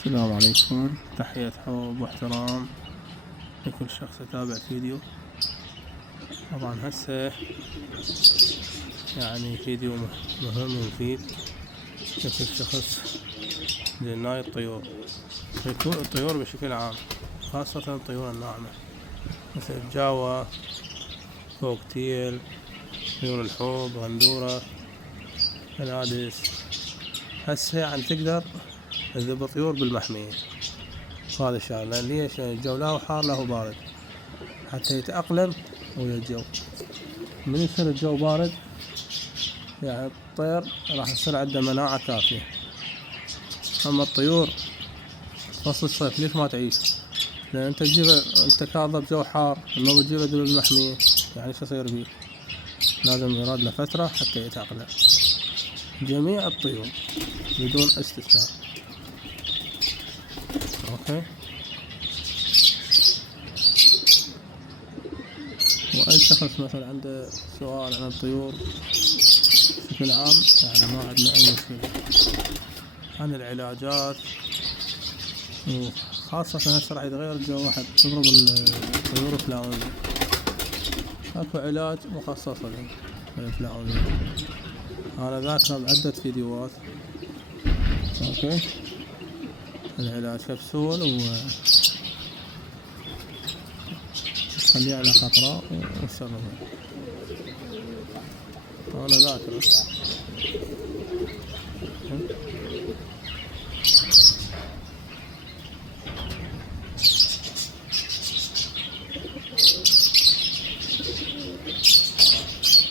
السلام عليكم، تحية حب واحترام لكل شخص يتابع فيديو. طبعا هسه فيديو مهم ومفيد لكل شخص لناي الطيور بشكل عام، خاصة الطيور الناعمة مثل الجاوة، كوكتيل، طيور الحوب، غندورة، العادس. هسه تقدر تذبح طيور بالمحمية. هذا الشغلة ليش؟ الجو لا هو حار لا هو بارد، حتى يتأقلم ويا الجو. من يصير الجو بارد الطير راح يصير عنده مناعة كافية. أما الطيور فصل الصيف ليش ما تعيش؟ لأن انت كاظب جو حار، لو بتجيبه بالمحمية شو يصير بيه؟ لازم يراد له فترة حتى يتأقلم. جميع الطيور بدون استثناء. اوكي. واي شخص مثلا عنده سؤال عن الطيور بشكل عام ما عندنا اي مشكلة عن العلاجات، وخاصة هسه راح يتغير الجو، راح تضرب الطيور الفلاونية. اكو علاج مخصص للفلاونية، انا ذاكره بعدة فيديوهات. اوكي. العلاج كبسول خليه على خطرة وشربه، أنا ذاكره.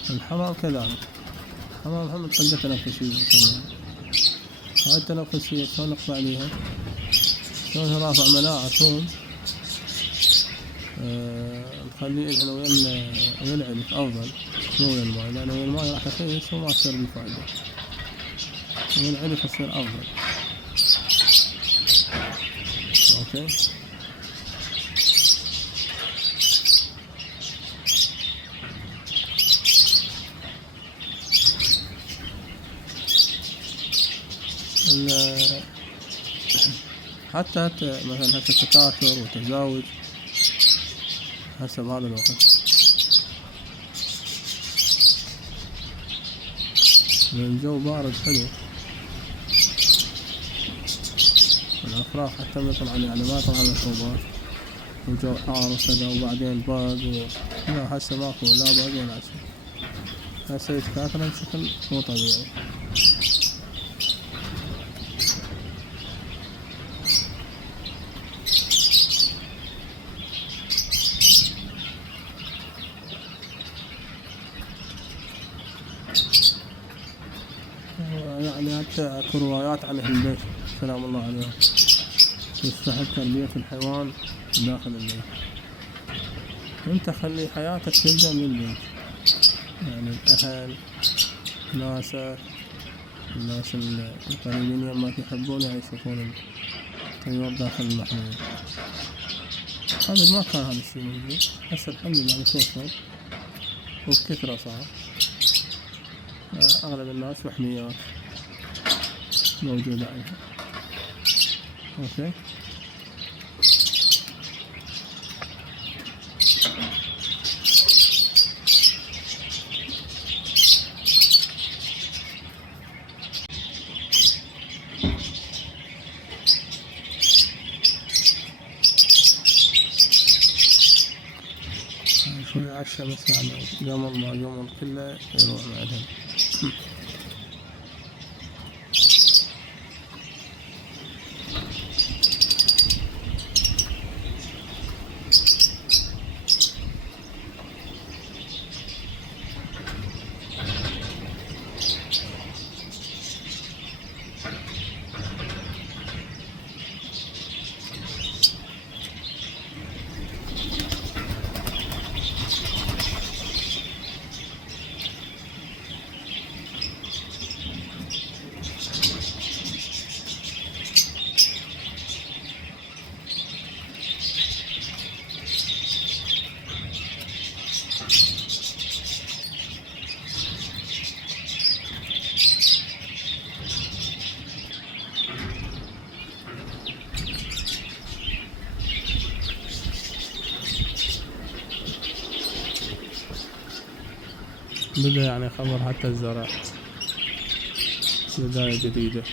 الحمام كذلك، الحمام هم طلقة تنفسية. هاي التنفسية شلون نقضي عليها؟ شلون رافع مناعة ثوم، نخليه إلهن ويا العلف أفضل مو ويا الماي، لأن ويا الماي راح يخيس وما تصير بيه فايدة، ويا العلف يصير أفضل. أوكي. حتى مثلا التكاثر والتزاوج هسه بهذا الوقت، الجو بارد حلو، الأفراح حتى ما يطلع ما يطلع ميكروبات، والجو حار وكذا، وبعدين برد لا هسه ماكو لا برد ولا شيء، هسه يتكاثر بشكل مو طبيعي. حتى اكو روايات عن أهل البيت سلام الله عليهم يستحب تربية الحيوان داخل البيت. انت خلي حياتك تبدأ من البيت، الأهل، الناس القريبين يمك يحبون يشوفون الطيور داخل المحمية. قبل ما كان هذا الشيء موجود، هسه الحمد لله متوفر وبكثرة صار. أغلب الناس محميات موجودة عليها. اوكي. شوي عشا بس قبل ما كله يروح بعدين. بدأ يعني خبر حتى الزرع بداية جديدة.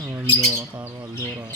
غندورة طبعا غندورة.